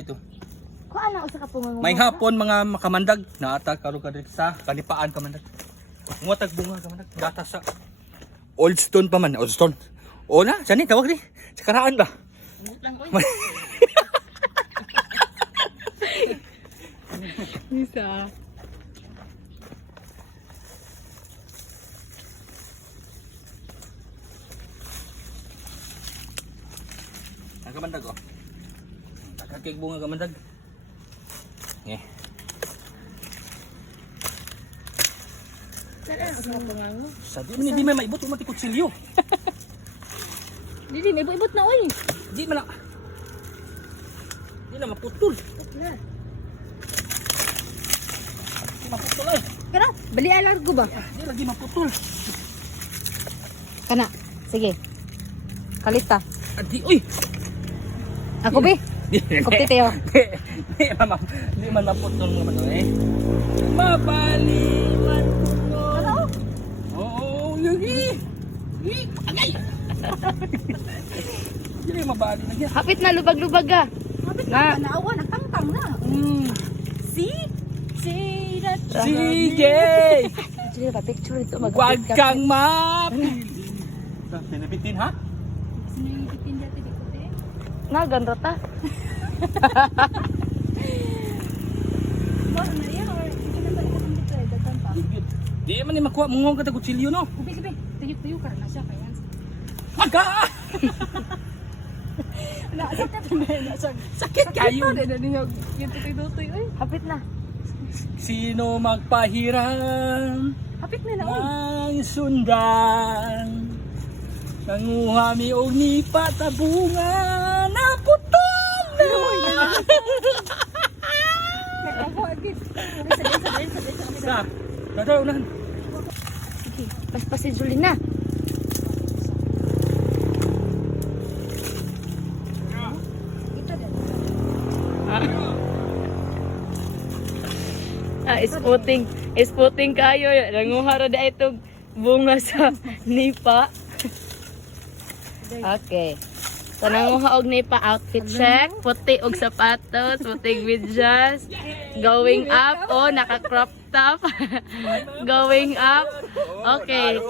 Ito. Kuan na usa ka punga. May hapon mga makamandag naatag karon kadiri sa kanipaan kamandag. Muatag bunga kamandag gata sa Old Stone pa man, Old Stone. O na, sani tawag ni. Sa karaan ba? Lang ko. Isa. Ang kamandag oh. Kakakig bunga kamandag. Eh. Sara usa ka punga. Sa di may maibot mo ti kutsilyo. Dili may ibot na oy. Di man na. Di na maputol. Putla. Di maputol ay. Kana, bali alargo ba? Di lagi maputol. Kana. Sige. Kalista. Adi oy. Ako be. Kopti tayo. Di man maputol mo man eh. Mabaliman ko. Ano? Oo, lagi. Agay. Dili mabali na yan. Hapit na lubag-lubag ka. Kapit Na. na naawa, nagtangtang na. See? Say that. CJ! Sige pa picture ito Huwag kang mapili. Pinabitin ha? Sinipitin dati di ko te. Naganda ta. Ba na yan or hindi na balik ka dito eh, daghan pa. Di man ni makuha mong ka kutsilyo no? Kubi kubi, tuyo-tuyo ka na siya kaya. Aga! Sakit kayo. Yung tutoy-tutoy oy. Hapit na. Sino magpahiram Hapit na na oy. ng sundan? Nanguha mi og nipa ta bunga na putol na. Nagkakuha agad. Sabay sa Sa, kadaw ulan. Sige, paspas si Julina. Ito din. Spotting kayo. Nanguha ra da itong bunga sa nipa. Okay. So nanguha og nipa outfit check, puti og sapatos, puting medyas. Going up, oh naka-crop top. Going up. Okay.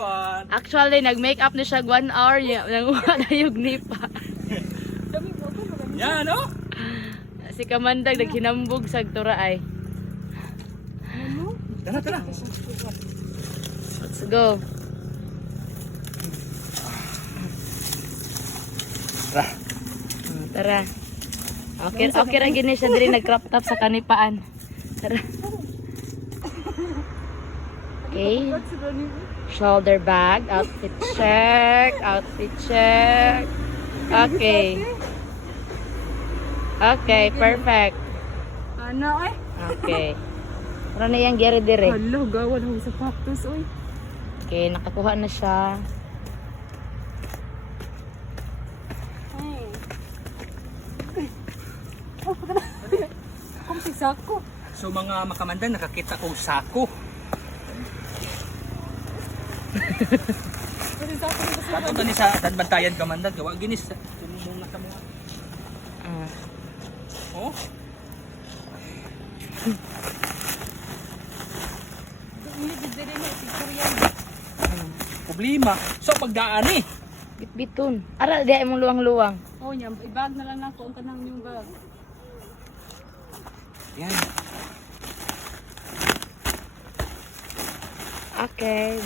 Actually nag-makeup na siya 1 hour niya. Nanguha na yung nipa. Yan no? Si Kamandag naghinambog sa tura ay. Tara, tara. Let's go. Tara. Tara. Okay ra gini siya diri nag-crop top sa kanipaan. Tara. Okay. Shoulder bag, outfit check, Okay. Okay, perfect. Ano ay? Okay. Tara na yang gere dire. Hala, gawan ako sa sapatos oy. Okay, nakakuha na siya. Kung si Sako. So mga makamandan nakakita ko sako. Pero Sako dito sa Kato ni sa bantayan kamandan gawa ginis tumong na mo. Ah. Oh. Ini dito rin si Korean. Problema. So pagdaan eh. Bitbiton. Ara di imong luwang-luwang. Oh, nya ibag na lang nako ang kanang yung bag. Yan. Okay.